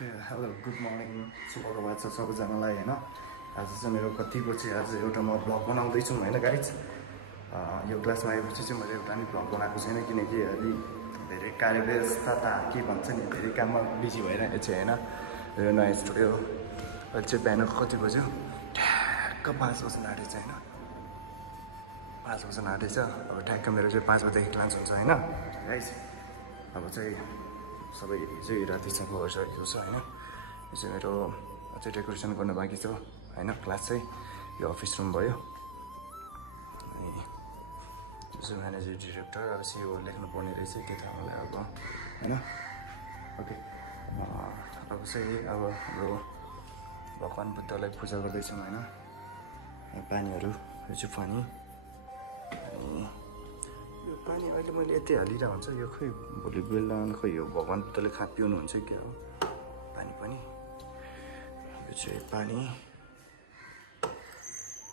Hello good morning शुभप्रभात छ सबैजनालाई होइन। आज चाहिँ मेरो कतिको चाहिँ आज एउटा म भ्लग बनाउँदैछु होइन गाइज। यो क्लासमा आएपछि चाहिँ मैले एउटा नि भ्लग बनाएको छैन किनकि अलि धेरै कार्यव्यस्तता के भन्छ नि धेरै काममा बिजी भइरहेको छ होइन। यो नयाँ स्टुडियो अहिले चाहिँ बिहान कति बज्यो ठ्याक्क 5 बज्न आँटेछ होइन। 5 बज्न आँटेछ। अब ठ्याक्क मेरो चाहिँ 5 बजेदेखि क्लास हुन्छ होइन गाइज। अब चाहिँ सबै चाहिँ राति चाहिँ भइसकेको छ होइन। यो चाहिँ मेरो अझै डेकोरेसन गर्नु बाँकी छ होइन। क्लास चाहिँ यो अफिस रुम भयो। अनि यो चाहिँ म्यानेजर डिरेक्टर अब सिओ लेख्नु पर्ने रहेछ त्यो त मलाई अब होइन। ओके अब चाहिँ अब हाम्रो भगवान् बुद्धलाई पूजा गर्दैछौँ होइन। पानीहरू यो चाहिँ पानी अनि यो पानी अहिले मैले यति हालिरहेको हुन्छ यो खोइ भोलि बेला खोइ यो भगवान् बुद्धले पिउनुहुन्छ क्या हो पानी पनि। यो चाहिँ पानी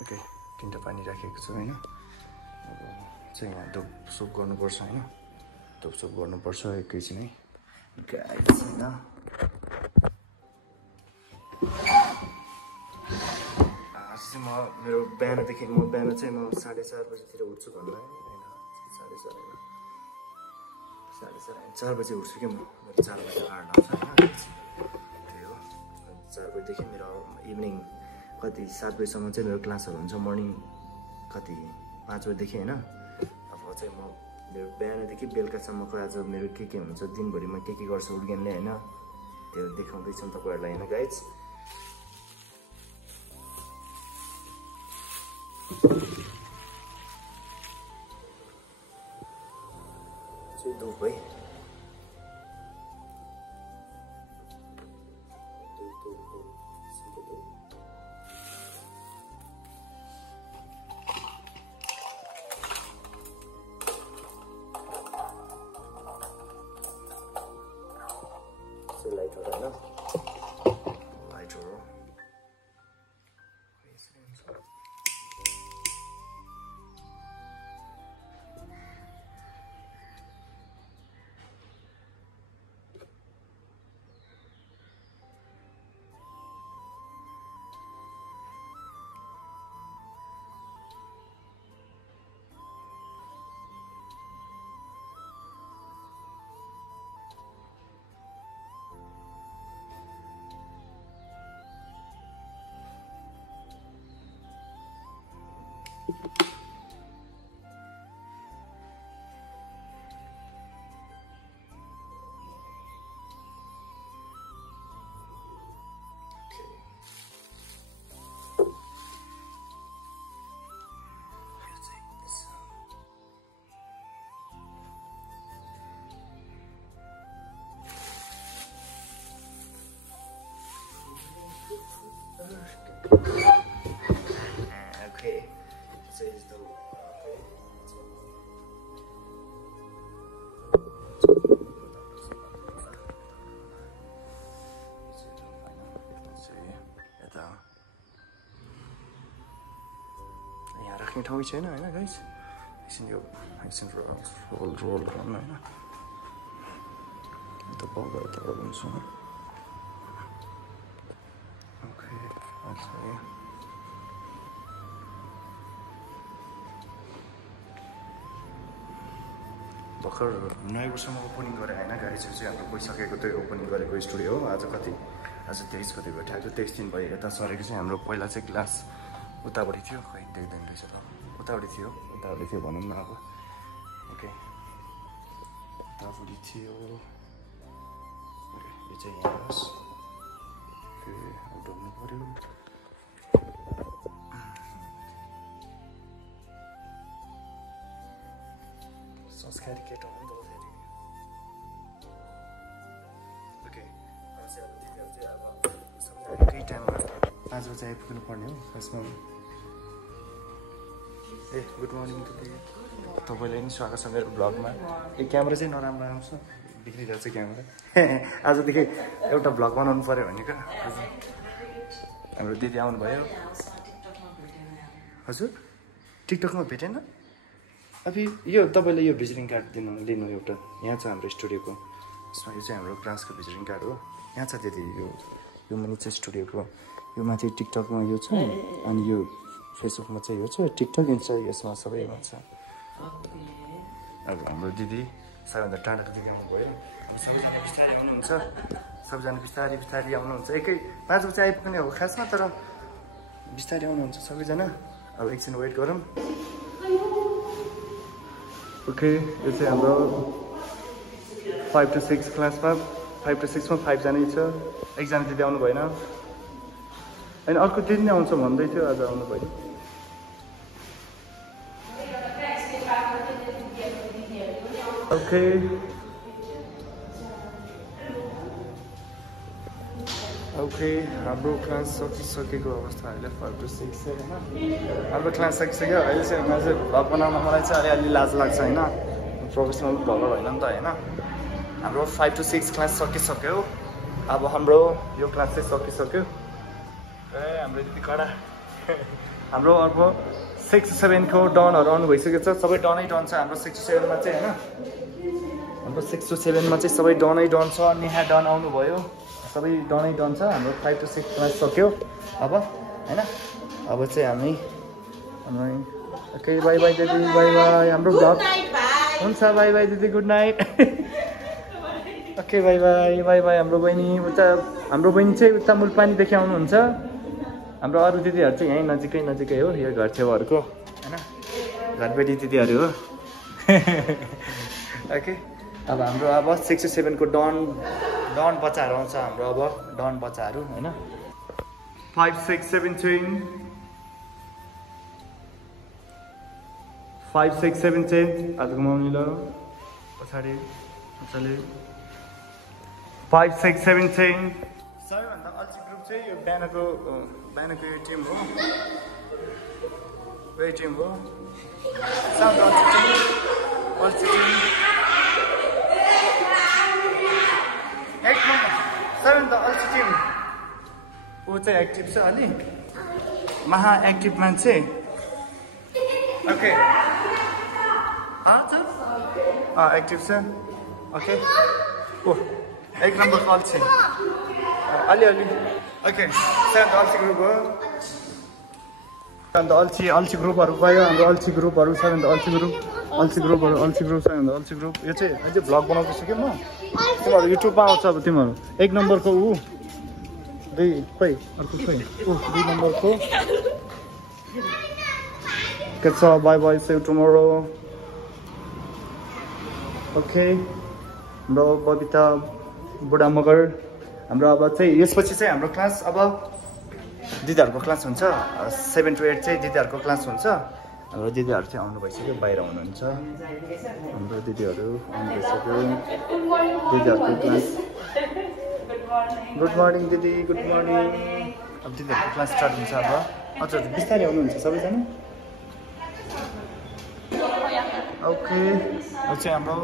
ओके 3टा पानी राखेको छु होइन। अब चाहिँ यहाँ धुपसुप गर्नुपर्छ होइन। धुपसुप गर्नुपर्छ एकैछिन है गाइस होइन। आज चाहिँ म मेरो बिहानदेखि म बिहान चाहिँ म 4:30 बजीतिर उठ्छु भन्नु होइन। 4 बजी उठ्छु क्या म। मेरो 4 बजी अलार्म आउँछ होइन। त्यही हो 4 बजीदेखि मेरो इभिनिङ कति 7 बजीसम्म चाहिँ मेरो क्लासहरू हुन्छ। मर्निङ कति 5 बजीदेखि होइन। अब चाहिँ म मेरो बिहानदेखि बेलुकासम्मको आज मेरो के हुन्छ दिनभरिमा के गर्छ उर्गेनले होइन त्यो देखाउँदैछौँ तपाईँहरूलाई होइन गाइज। धुप है लाइटर होइन लाइटर हो। Okay, so it's the यहाँ राख्ने ठाउँ छैन होइन गाइस। एकछिन यो एकछिन रोल गर्नु होइन। त बगर त हुन्छ ओके अच्छा भर्खर नयाँ वर्षमा ओपनिङ गरेँ होइन गाइस। यो चाहिँ हाम्रो गइसकेको त्यो ओपनिङ गरेको स्टुडियो हो। आज कति आज 23 कति भयो ठ्याक्क 23 दिन भयो यता सरेको चाहिँ। हाम्रो पहिला चाहिँ क्लास उतापट्टि थियो खै देख्दैन रहेछ त उतापट्टि थियो भनौँ न अब। ओके उतापट्टि थियो यो चाहिँ यहाँ होस् ढोग्नु पऱ्यो। संस्कारी केटो हो नि त फेरि। ओके अब केही टाइममा 5 बजी आइपुग्नु पर्ने हो खासमा। ए गुड मर्निङ तपाईँलाई नि स्वागत छ मेरो ब्लगमा। यो क्यामेरा चाहिँ नराम्रो आउँछ बिग्रिरहेको छ क्यामेरा। आजदेखि एउटा भ्लग बनाउनु पऱ्यो भनेको। हाम्रो दिदी आउनुभयो। हजुर टिकटकमा भेटेन। अब यो तपाईँले यो भिजिटिङ कार्ड लिनु एउटा यहाँ छ हाम्रो स्टुडियोको। यसमा यो चाहिँ हाम्रो क्लासको भिजिटिङ कार्ड हो। यहाँ छ दिदी यो मनी चाहिँ स्टुडियोको, यो माथि टिकटकमा यो छ, अनि यो फेसबुकमा चाहिँ यो छ, टिकटक इन्स्टा यसमा सबैमा छ। अब हाम्रो दिदी सबैभन्दा टाढा देखाउनु भयो। सबैजना बिस्तारै आउनुहुन्छ, सबैजना बिस्तारै बिस्तारै आउनुहुन्छ। 5 बजी आइपुग्ने हो खासमा, तर बिस्तारै आउनुहुन्छ सबैजना। अब एकछिन वेट गरौँ। ओके, यो चाहिँ हाम्रो 5 to 6 क्लासमा 5 to 6 मा 5 जना छ। एकजना दिदी आउनु भएन, होइन अर्को दिदी नै आउँछ भन्दै थियो, आज आउनु भयो। ओके, ओके, हाम्रो क्लास सकिसकेको अवस्था अहिले 5 to 6 छ होइन। हाम्रो क्लास सकिसक्यो। अहिले चाहिँ म चाहिँ भ्लग बनाउन मलाई चाहिँ अलिअलि लाज लाग्छ होइन, प्रोफेसनल भ्लगर होइन नि त होइन। हाम्रो 5 to 6 क्लास सकिसक्यो। अब हाम्रो यो क्लास चाहिँ सकिसक्यो। हाम्रो यति कडा हाम्रो अब 6 to 7 को डनहरू आउनु भइसकेको छ। सबै डनै डन छ हाम्रो 6 to 7 मा चाहिँ होइन। हाम्रो 6 to 7 मा चाहिँ सबै डनै डन छ। नेहा डन आउनुभयो, सबै डनै डन छ। हाम्रो 5 to 6 क्लास सक्यो अब होइन। अब चाहिँ हामी ओके, बाई बाई दिदी, बाई बाई। हाम्रो भ्लग हुन्छ, बाई बाई दिदी, good night. Okay, bye bye, bye by. हाम्रो बहिनी चाहिँ उता मुलपानीदेखि आउनुहुन्छ। हाम्रो अरू दिदीहरू चाहिँ यहीँ नजिकै हो, यो घर छेउहरूको होइन, घरबेटी दिदीहरू हो। ओके, अब हाम्रो 6 to 7 को डन बच्चाहरू आउँछ। हाम्रो अब डन बच्चाहरू होइन। 5, 6, 17 5, 6, 7 आज घुमाउने ल पछाडि मजाले। 5, 6, 17 सबैभन्दा अल्छी ग्रुप चाहिँ यो बिहानको यो टिम हो, यो टिम हो। अल्छी टिम 8 नम्बर सबैभन्दा अल्छी टिम ऊ चाहिँ एक्टिभ छ, अलि महा एक्टिभ मान्छे। ओके, एक्टिभ छ। ओके, ओ 1 नम्बर अल्छी अलि ओके। सेभेन्थ अल्छी ग्रुप हो। अन्त अल्छी ग्रुपहरू गयो हाम्रो। अल्छी ग्रुपहरू सेभेन्थ अल्छी ग्रुप सेभेन्थ अल्छी ग्रुप। यो चाहिँ अझै भ्लग बनाउँदैछु कि म, तिमीहरू युट्युबमा आउँछ। अब तिमीहरू 1 नम्बरको ऊ 2 खोइ अर्को खोइ 2 नम्बरको के छ। Bye bye, see you tomorrow. Okay, हाम्रो बबिता बुढा मगर। हाम्रो अब चाहिँ यसपछि चाहिँ हाम्रो क्लास अब दिदीहरूको क्लास हुन्छ। 7 to 8 चाहिँ दिदीहरूको क्लास हुन्छ। हाम्रो दिदीहरू चाहिँ आउनु भइसक्यो, बाहिर हुनुहुन्छ हाम्रो दिदीहरू आउनु भइसक्यो। दिदीहरूको क्लास। गुड मर्निङ दिदी, गुड मर्निङ। अब दिदीहरूको क्लास स्टार्ट हुन्छ। अब हजुर बिस्तारै आउनुहुन्छ सबैजना। ओके, यो चाहिँ हाम्रो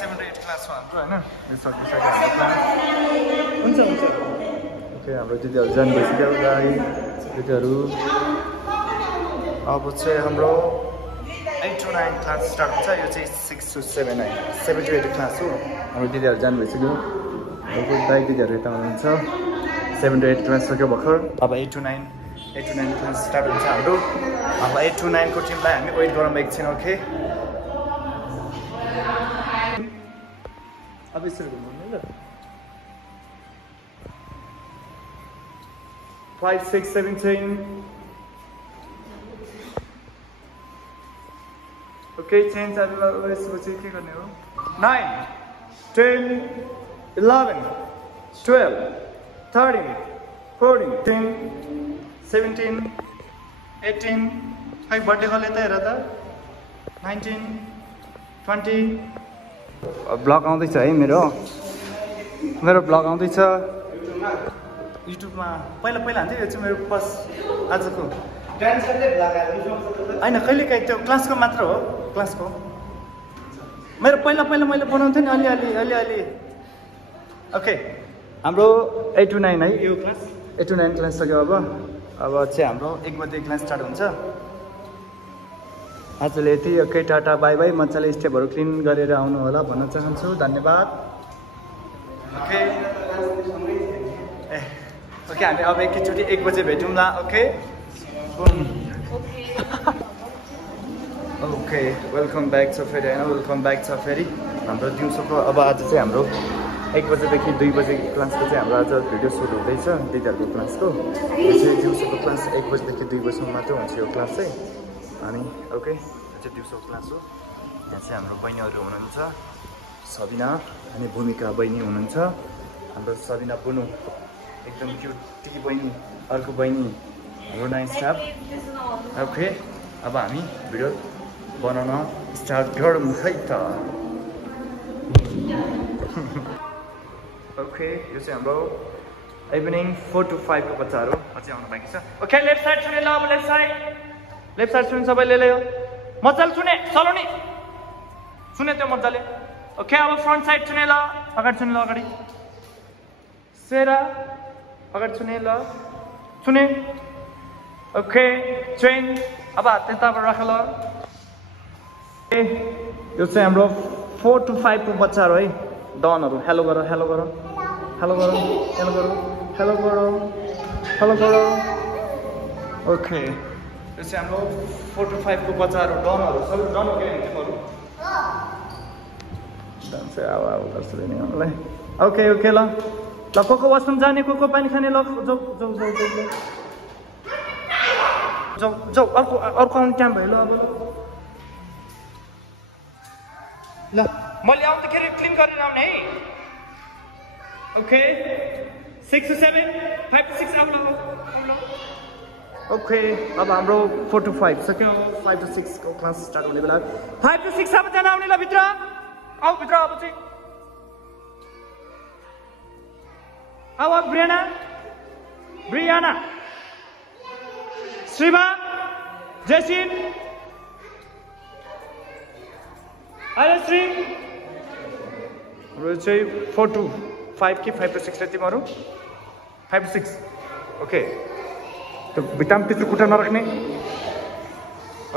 7 to 8 क्लास हो हाम्रो होइन। यो सकिसक्यो हाम्रो क्लास। हुन्छ। ओके, हाम्रो दिदीहरू जानु भइसक्यो गाडी दिदीहरू। अब चाहिँ हाम्रो 8 to 9 क्लास स्टार्ट हुन्छ। यो चाहिँ 6 to 7 होइन, 7 to 8 क्लास हो। हाम्रो दिदीहरू जानु भइसक्यो। दाइ दिदीहरू यता हुनुहुन्छ। 7 to 8 क्लास सक्यो भर्खर। अब 8 to 9 क्लास स्टार्ट हुन्छ हाम्रो। अब 8 to 9 को टिमलाई हामी वेट गरौँ एकछिन। ओके, अब यसरी घुम्नु ल। 5, 6, 17 ओके, चेन्ज। अब यसपछि के गर्ने हो? 9, 10, 11, 12, 13, 14, 17, 18 खै बर्थडे कल यता हेर त 19, 20। ब्लग आउँदैछ है मेरो ब्लग आउँदैछ युट्युबमा। पहिला हान्थ्यो, यो चाहिँ मेरो फर्स्ट आजको होइन। कहिलेकाहीँ त्यो क्लासको मात्र हो, क्लासको मेरो पहिला मैले बनाउँथेँ नि अलि। ओके, हाम्रो 8 to 9 है यो क्लास। 8 to 9 क्लास सक्यो। अब चाहिँ हाम्रो 1 बजे क्लास स्टार्ट हुन्छ। आजले यति ओके टाटा बाई बाई मजाले स्टेपहरू क्लिन गरेर आउनु होला भन्न चाहन्छु धन्यवाद ओके ओके हामी अब एकैचोटि 1 बजे भेटौँला ओके ओके वेलकम ब्याक छ फेरि होइन वेलकम ब्याक छ फेरि हाम्रो दिउँसोको अब आज चाहिँ हाम्रो 1 बजेदेखि 2 बजे क्लासको चाहिँ हाम्रो आज भिडियो सुरु हुँदैछ दिदीहरूको क्लासको यो चाहिँ दिउँसोको क्लास 1 बजेदेखि 2 बजीसम्म मात्र हुन्छ यो क्लास चाहिँ अनि ओके यो चाहिँ दिउँसोको क्लास हो यहाँ चाहिँ हाम्रो बहिनीहरू हुनुहुन्छ सबिना अनि भूमिका बहिनी हुनुहुन्छ हाम्रो सबिना बुनु एकदम क्युटी बहिनी अर्को बहिनी हाम्रो नयाँ स्टाफ ओके अब हामी भिडियो बनाउन स्टार्ट गरौँ है त ओके यो चाहिँ हाम्रो इभिनिङ 4 to 5 को बच्चाहरू अझै आउनु बाँकी छ ओके लेफ्ट साइड छुने ल अब लेफ्ट साइड छुने सबैले ल्यायो मजाले छुने सलोनी छुने त्यो मजाले ओके अब फ्रन्ट साइड छुने ल अगाडि छुने ल अगाडि सेरा अगाडि छुने ल छुने ओके चेन अब हात त्यताबाट राख ल यो चाहिँ हाम्रो 4 to 5 को बच्चाहरू है डनहरू हेलो गर हेलो गर हेलो गर हेलो गर हेलो गर हेलो गर ओके यो चाहिँ हाम्रो 4 to 5 को बच्चाहरू डनहरू सबै डन हो क्या तिमीहरू डन चाहिँ अब कसरी नि मलाई ओके ओके ल ल को वासरुम जाने को पानी खाने ल जाऊ जाऊ जाऊ जाऊ जाऊ जाऊ अर्को आउने टाइम भयो ल अब ल मैले आउँदाखेरि क्लिन गरेर आउने है ओके 6 to 7 5 to 6 आउनु ओके अब हाम्रो 4 to 5 सक्यो 5 to 6 को क्लास स्टार्ट हुने बेला 5 to 6 सबैजना आउने ल भित्र आऊ भित्र अब चाहिँ आऊ ब्रियाना श्रीमा जयसिन श्री हाम्रो चाहिँ 4 to 5 कि 5 to 6 तिमीहरू 5 to 6 ओके त्यो भिटाम त्यत्रो खुट्टा नराख्ने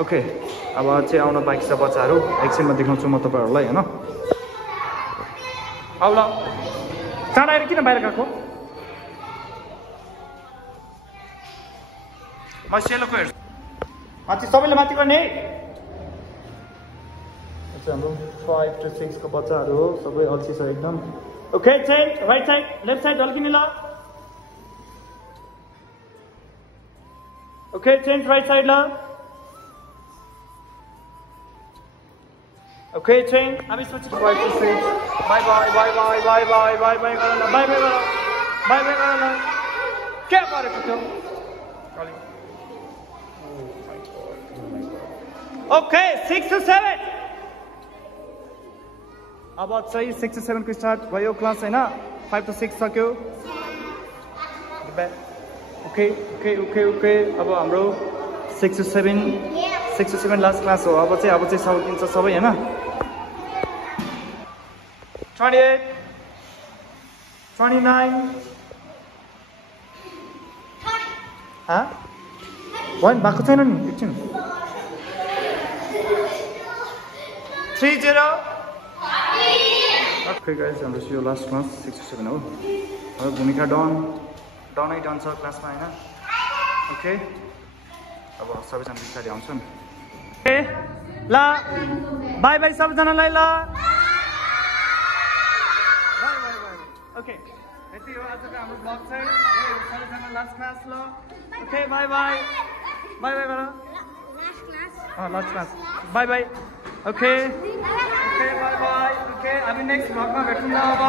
ओके अब चाहिँ आउन बाँकी छ बच्चाहरू एकछिनमा देखाउँछु म तपाईँहरूलाई होइन आउ ल चाँडा आएर किन बाहिर गएको म सेलोको हेर्छु माथि सबैले माथि गर्ने है हाम्रो 5 to 6 को बच्चाहरू हो सबै अल्छी छ एकदम okay change right side left side ढल्किने ल ओके चेन्ज राइट साइड ल ओके चेन्ज अब यसपछि 5 to 6 bye bye bye bye bye bye bye bye गर ल बाई बाई गर ल के गरेको थियो ओके 6 to 7 अब चाहिँ 6 to 7 को स्टार्ट भयो क्लास होइन 5 to 6 सक्यो ओके ओके ओके ओके अब हाम्रो 6 to 7 लास्ट क्लास हो अब चाहिँ सकिन्छ सबै होइन 28 29 वान भएको छैन नि एकछिन 30 ओके गाइस हाम्रो यो लास्ट क्लास 6 to 7 हो अब भूमिका डनै डन छ क्लासमा होइन ओके अब सबैजना पछाडि आउँछन् ए ल बाई बाई सबैजनालाई ल बाई बाई बाई ओके यति हो आजको हाम्रो ब्लग चाहिँ सबैजना लास्ट क्लास ल okay bye bye bye bye गर last class bye bye okay okay bye bye okay हामी नेक्स्ट ब्लगमा भेटौँ न अब